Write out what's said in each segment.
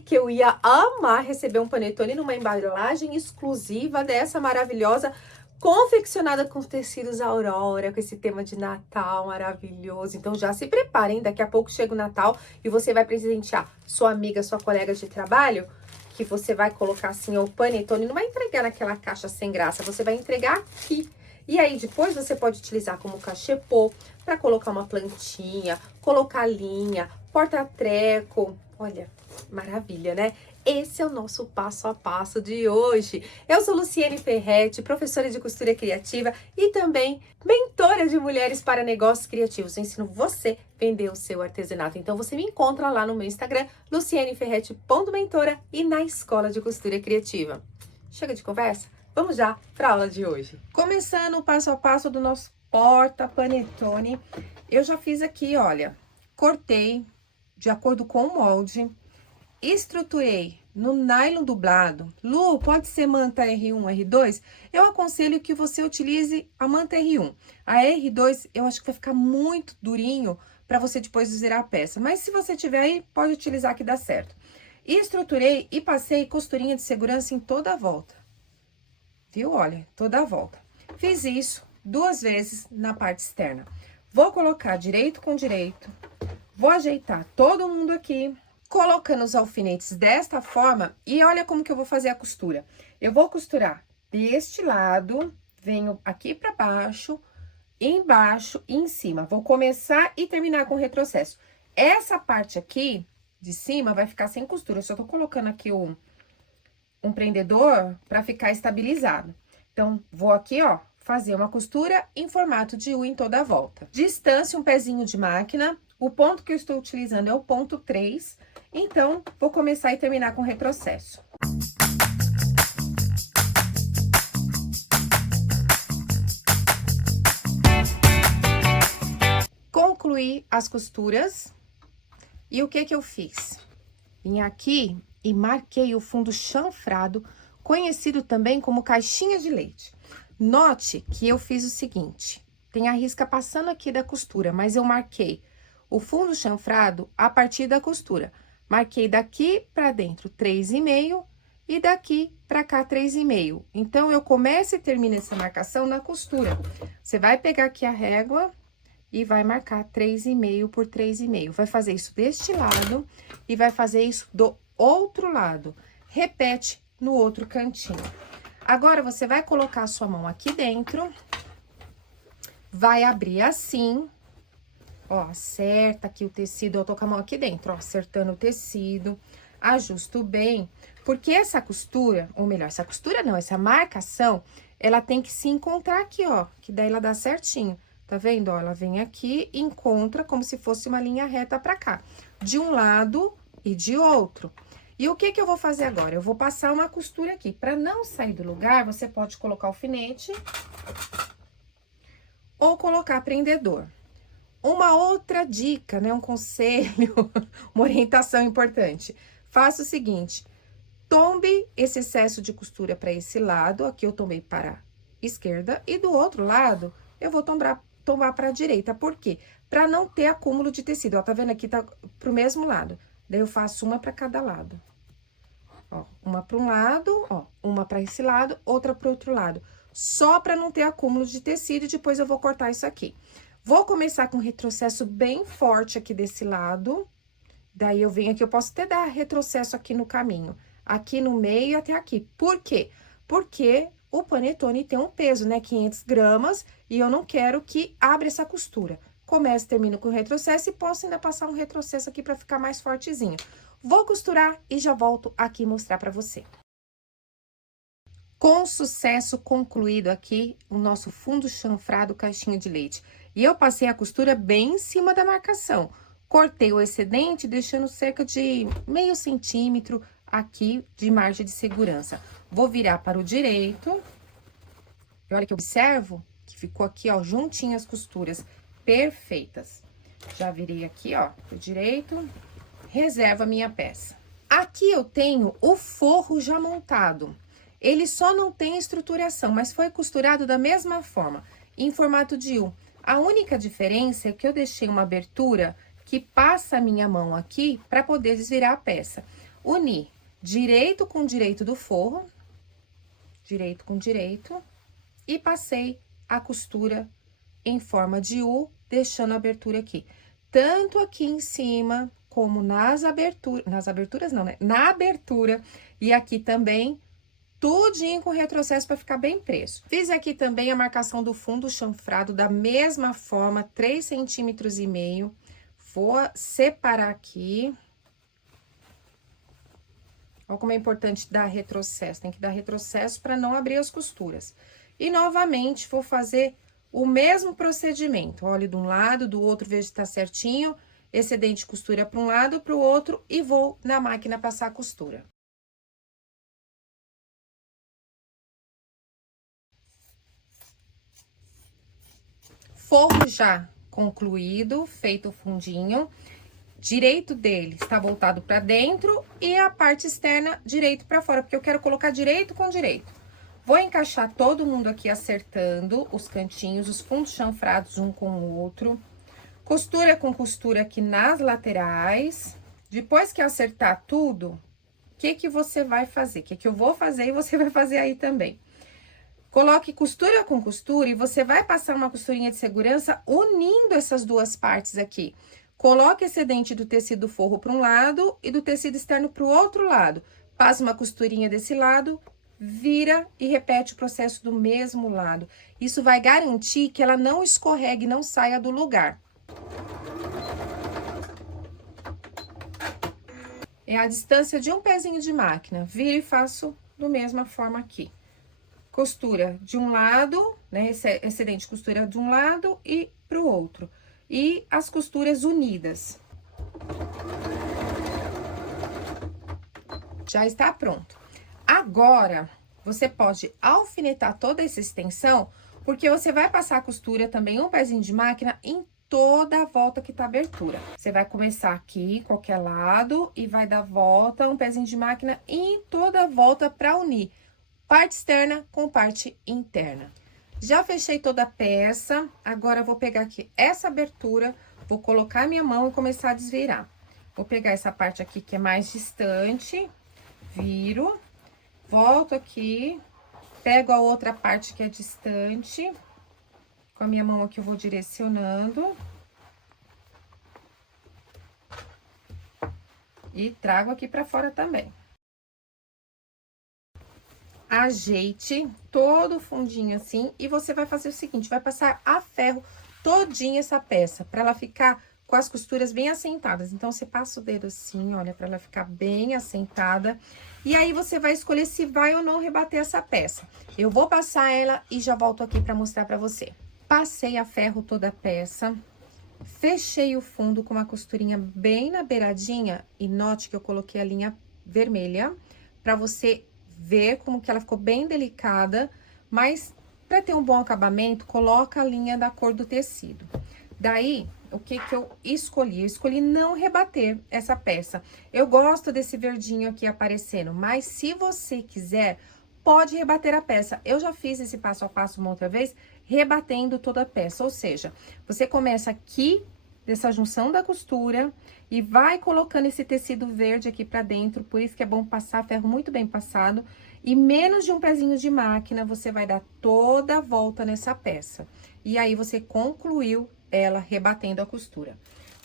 que eu ia amar receber um panetone numa embalagem exclusiva dessa maravilhosa, confeccionada com tecidos Aurora, com esse tema de Natal maravilhoso. Então já se preparem, daqui a pouco chega o Natal e você vai presentear sua amiga, sua colega de trabalho, que você vai colocar assim o panetone, não vai entregar naquela caixa sem graça, você vai entregar aqui. E aí depois você pode utilizar como cachepô para colocar uma plantinha, colocar linha, porta-treco. Olha, maravilha, né? Esse é o nosso passo a passo de hoje. Eu sou Luciene Ferretti, professora de costura criativa e também mentora de mulheres para negócios criativos. Eu ensino você a vender o seu artesanato. Então você me encontra lá no meu Instagram, lucieneferretti.mentora, e na Escola de Costura Criativa. Chega de conversa? Vamos já para a aula de hoje. Começando o passo a passo do nosso porta-panetone, eu já fiz aqui, olha, cortei de acordo com o molde, estruturei no nylon dublado. Lu, pode ser manta R1, R2? Eu aconselho que você utilize a manta R1. A R2, eu acho que vai ficar muito durinho para você depois zerar a peça. Mas se você tiver aí, pode utilizar que dá certo. Estruturei e passei costurinha de segurança em toda a volta. Viu? Olha, toda a volta. Fiz isso 2 vezes na parte externa. Vou colocar direito com direito. Vou ajeitar todo mundo aqui, colocando os alfinetes desta forma. E olha como que eu vou fazer a costura. Eu vou costurar deste lado, venho aqui pra baixo, embaixo e em cima. Vou começar e terminar com retrocesso. Essa parte aqui de cima vai ficar sem costura. Eu só tô colocando aqui um prendedor para ficar estabilizado. Então, vou aqui, ó, fazer uma costura em formato de U em toda a volta. Distância, um pezinho de máquina. O ponto que eu estou utilizando é o ponto 3. Então, vou começar e terminar com retrocesso. Concluí as costuras. E o que que eu fiz? Vim aqui e marquei o fundo chanfrado, conhecido também como caixinha de leite. Note que eu fiz o seguinte, tem a risca passando aqui da costura, mas eu marquei o fundo chanfrado a partir da costura. Marquei daqui para dentro 3,5 e daqui para cá 3,5. Então, eu começo e termino essa marcação na costura. Você vai pegar aqui a régua e vai marcar 3,5 por 3,5. Vai fazer isso deste lado e vai fazer isso do outro lado. Repete no outro cantinho. Agora, você vai colocar a sua mão aqui dentro, vai abrir assim, ó, acerta aqui o tecido, eu tô com a mão aqui dentro, ó, acertando o tecido, ajusto bem, porque essa costura, ou melhor, essa costura não, essa marcação, ela tem que se encontrar aqui, ó, que daí ela dá certinho. Tá vendo? Ó, ela vem aqui e encontra como se fosse uma linha reta pra cá, de um lado e de outro. E o que que eu vou fazer agora? Eu vou passar uma costura aqui. Pra não sair do lugar, você pode colocar alfinete ou colocar prendedor. Uma outra dica, né? Um conselho, uma orientação importante. Faça o seguinte, tombe esse excesso de costura para esse lado, aqui eu tombei para a esquerda, e do outro lado, eu vou tombar para a direita. Por quê? Para não ter acúmulo de tecido. Ó, tá vendo aqui? Tá pro mesmo lado. Daí, eu faço uma para cada lado. Ó, uma para um lado, ó, uma para esse lado, outra para o outro lado. Só para não ter acúmulo de tecido, e depois eu vou cortar isso aqui. Vou começar com retrocesso bem forte aqui desse lado. Daí, eu venho aqui, eu posso até dar retrocesso aqui no caminho. Aqui no meio até aqui. Por quê? Porque o panetone tem um peso, né? 500 gramas, e eu não quero que abra essa costura. Começo, termino com retrocesso e posso ainda passar um retrocesso aqui para ficar mais fortezinho. Vou costurar e já volto aqui mostrar para você. Com sucesso concluído aqui o nosso fundo chanfrado caixinha de leite. E eu passei a costura bem em cima da marcação. Cortei o excedente, deixando cerca de meio centímetro aqui de margem de segurança. Vou virar para o direito. E olha que eu observo que ficou aqui, ó, juntinho as costuras perfeitas. Já virei aqui, ó, pro direito, reservo a minha peça. Aqui eu tenho o forro já montado. Ele só não tem estruturação, mas foi costurado da mesma forma, em formato de U. A única diferença é que eu deixei uma abertura que passa a minha mão aqui para poder desvirar a peça. uni direito com direito do forro, direito com direito, e passei a costura em forma de U, deixando a abertura aqui. Tanto aqui em cima, como nas aberturas não, né? Na abertura, e aqui também, tudinho com retrocesso para ficar bem preso. Fiz aqui também a marcação do fundo chanfrado da mesma forma, 3,5 centímetros. Vou separar aqui. Olha como é importante dar retrocesso, tem que dar retrocesso para não abrir as costuras. E, novamente, vou fazer o mesmo procedimento. Olho de um lado, do outro, vejo se tá certinho. Excedente de costura para um lado, para o outro, e vou na máquina passar a costura. Forro já concluído, feito o fundinho. Direito dele está voltado para dentro e a parte externa direito para fora, porque eu quero colocar direito com direito. Vou encaixar todo mundo aqui acertando os cantinhos, os fundos chanfrados um com o outro. Costura com costura aqui nas laterais. Depois que acertar tudo, o que você vai fazer? O que eu vou fazer e você vai fazer aí também. Coloque costura com costura e você vai passar uma costurinha de segurança unindo essas duas partes aqui. Coloque excedente do tecido forro para um lado e do tecido externo para o outro lado. Passa uma costurinha desse lado, vira e repete o processo do mesmo lado. Isso vai garantir que ela não escorregue, não saia do lugar. É a distância de um pezinho de máquina. Viro e faço da mesma forma aqui. Costura de um lado, né? Excedente costura de um lado e pro outro. E as costuras unidas. Já está pronto. Agora, você pode alfinetar toda essa extensão, porque você vai passar a costura também, um pezinho de máquina, em toda a volta que tá a abertura. Você vai começar aqui, qualquer lado, e vai dar volta, um pezinho de máquina em toda a volta para unir parte externa com parte interna. Já fechei toda a peça, agora eu vou pegar aqui essa abertura, vou colocar minha mão e começar a desvirar. Vou pegar essa parte aqui que é mais distante, viro, volto aqui, pego a outra parte que é distante, com a minha mão aqui eu vou direcionando. E trago aqui pra fora também. Ajeite todo o fundinho assim, e você vai fazer o seguinte, vai passar a ferro todinha essa peça, pra ela ficar com as costuras bem assentadas. Então, você passa o dedo assim, olha, pra ela ficar bem assentada. E aí, você vai escolher se vai ou não rebater essa peça. Eu vou passar ela e já volto aqui pra mostrar pra você. Passei a ferro toda a peça, fechei o fundo com uma costurinha bem na beiradinha, e note que eu coloquei a linha vermelha, pra você ver como que ela ficou bem delicada, mas para ter um bom acabamento, coloca a linha da cor do tecido. Daí, o que eu escolhi? Eu escolhi não rebater essa peça. Eu gosto desse verdinho aqui aparecendo, mas se você quiser, pode rebater a peça. Eu já fiz esse passo a passo uma outra vez, rebatendo toda a peça, ou seja, você começa aqui dessa junção da costura e vai colocando esse tecido verde aqui pra dentro, por isso que é bom passar ferro muito bem passado, e menos de um pezinho de máquina, você vai dar toda a volta nessa peça. E aí, você concluiu ela rebatendo a costura.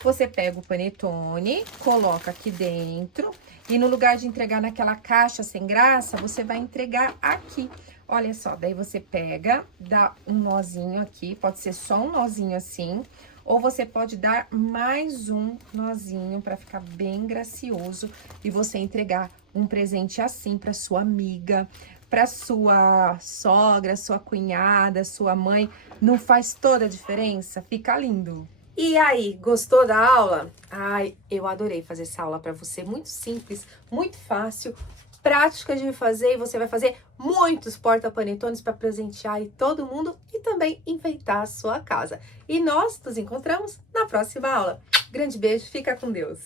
Você pega o panetone, coloca aqui dentro, e no lugar de entregar naquela caixa sem graça, você vai entregar aqui. Olha só, daí você pega, dá um nozinho aqui, pode ser só um nozinho assim, ou você pode dar mais um nozinho para ficar bem gracioso e você entregar um presente assim para sua amiga, para sua sogra, sua cunhada, sua mãe. Não faz toda a diferença? Fica lindo. E aí, gostou da aula? Ai, eu adorei fazer essa aula para você, muito simples, muito fácil, prática de fazer, e você vai fazer muitos porta-panetones para presentear aí todo mundo e também enfeitar a sua casa. E nós nos encontramos na próxima aula. Grande beijo, fica com Deus!